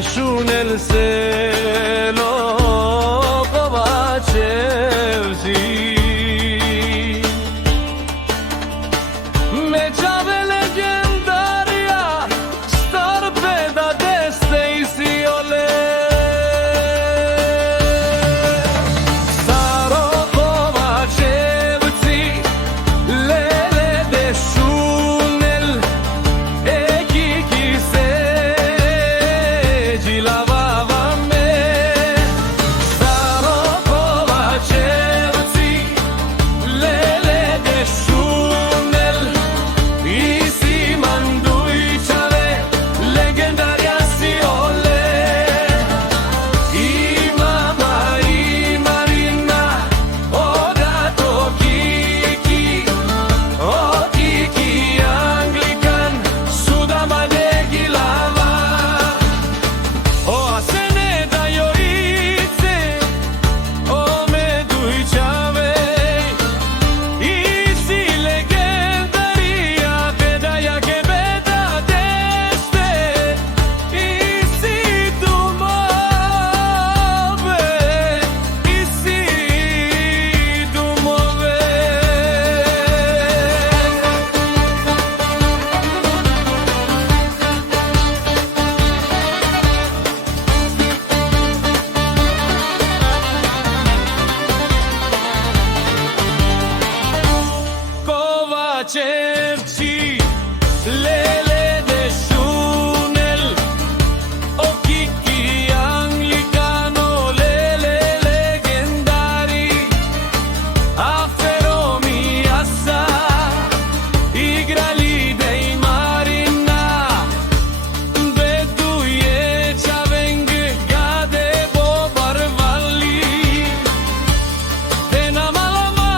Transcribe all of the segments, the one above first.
neshun el selo Kovachevsi Me čave legendaria Starpe da deste i si ole Staro Kovachevci Lele deshunel Ekiki se Džilavava me Staro Kovachevci Lele deshunel Isi Mandujčave legendarja si ole I mama I Marina Oda to Kiki O Kiki Anglikan Suda Madegi lava O Asene da Joice O Medujčave Isi legendarija Bedaja ke beda deste Isi dumove Isi dumove Kovachevci Lele deshunel O Kiki Anglicano Lele legendari Afero Miasa Igrali dei Marina Beduje Čaveng Gade Bobarvalli Tena malamave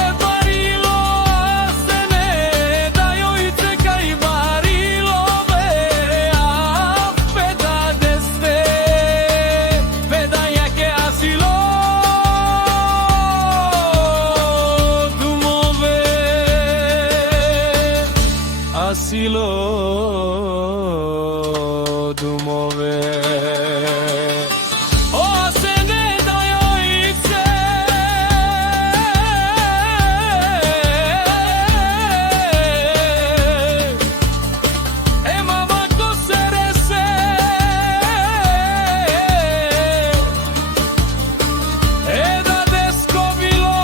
E barilo asene Da Joice kaj barilove A peda deste Peda jake asilo Dumove Asilo dumove O asene da Joice E mama koserese E da deskovilo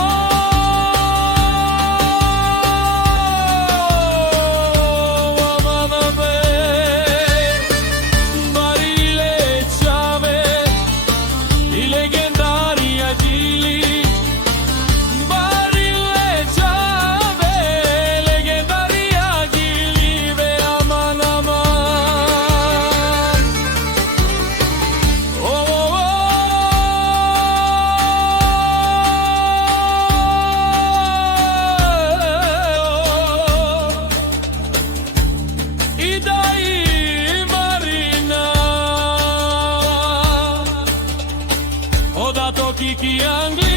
Amana me Barile Čave I legendarija Džili Barile Čave Legendarija Džili Ve aman aman O I da I Marina Oda to Kiki Angli